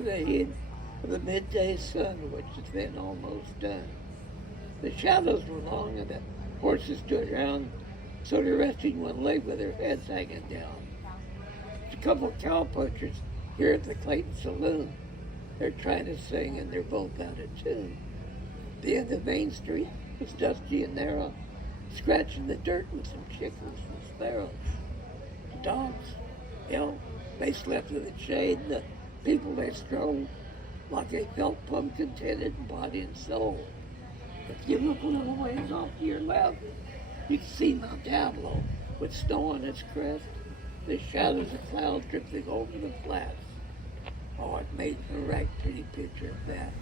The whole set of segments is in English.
in the heat of the midday sun, which was then almost done. The shadows were long, and the horses stood around, sort of resting one leg with their heads hanging down. There's a couple of cowpunchers here at the Clayton Saloon. They're trying to sing, and they're both out of tune. The end of Main Street was dusty and narrow, scratching the dirt with some chickens and sparrows. The dogs, they slept in the shade, and the people they strolled like they felt plumb contented in body and soul. If you look a little ways off to your left, you can see Mount Diablo with snow on its crest, the shadows of clouds drifting over the flats. Oh, it made for a right pretty picture of that.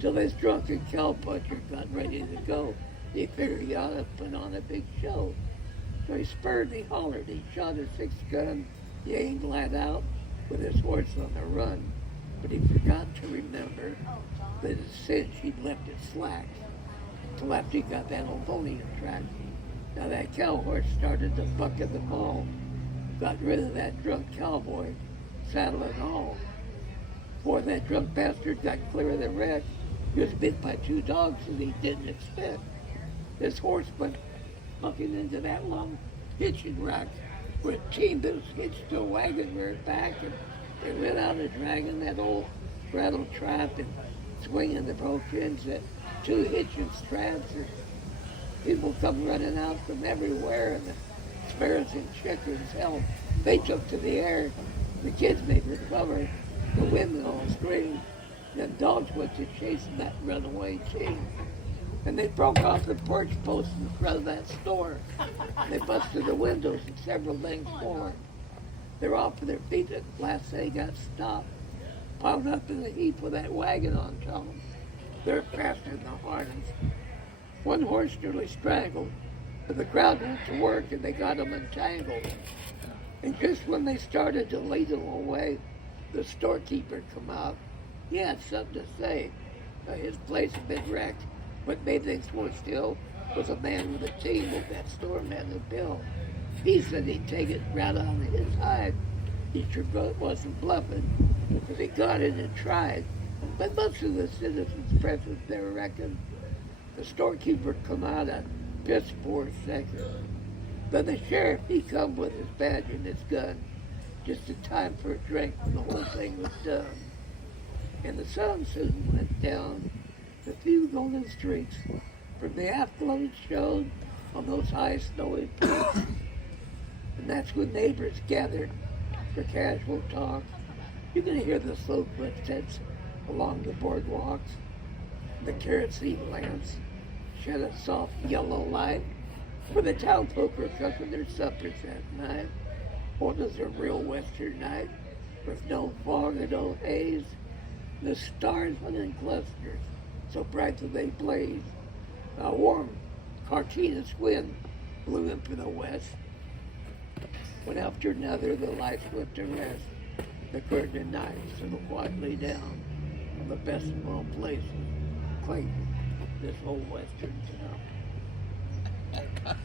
Till this drunken cowpuncher got ready to go, he figured he ought to put on a big show. So he spurred, he hollered, he shot his 6 gun, he aimed flat out with his horse on the run. But he forgot to remember that his cinch he'd left it slack. Till after he got that old pony track. Now that cow horse started to buck at the mall, got rid of that drunk cowboy, saddle and all. Before that drunk bastard got clear of the wreck, he was bit by 2 dogs that he didn't expect. This horse went bucking into that long hitching rack where a team that was hitched to a wagon reared back, and they lit out a dragging that old rattle trap and swinging the rope ends at 2 hitching straps. And people come running out from everywhere, and the sparrows and chickens, hell, they took to the air. The kids made the cover, the women all screamed. The dogs went to chasing that runaway team. And they broke off the porch post in front of that store. They busted the windows and several things more. They're off their feet at last they got stopped, piled up in a heap with that wagon on top. They're faster than the hardest. One horse nearly strangled, but the crowd went to work and they got him entangled. And just when they started to lead him away, the storekeeper come out. He had something to say. His place had been wrecked. What made things worse still was a man with a team with that store man a bill. He said he'd take it right out of his hide. He sure wasn't bluffing, because he got it and tried. But most of the citizens present there reckoned the storekeeper come out a piss poor second. Then the sheriff, he come with his badge and his gun, just in time for a drink when the whole thing was done. And the sun soon went down. The few golden streaks from the afterglow showed on those high snowy peaks. And that's when neighbors gathered for casual talk. You can hear the slow footsteps along the boardwalks. The kerosene lamps shed a soft yellow light where the townfolk were cooking their suppers that night. What was a real western night with no fog and no haze. The stars went in clusters, so bright that they blazed. A warm, cartoonish wind blew in from the west. One after another, the lights went to rest. The curtain of night settled quietly down on the best of all places, Clayton, this whole western town.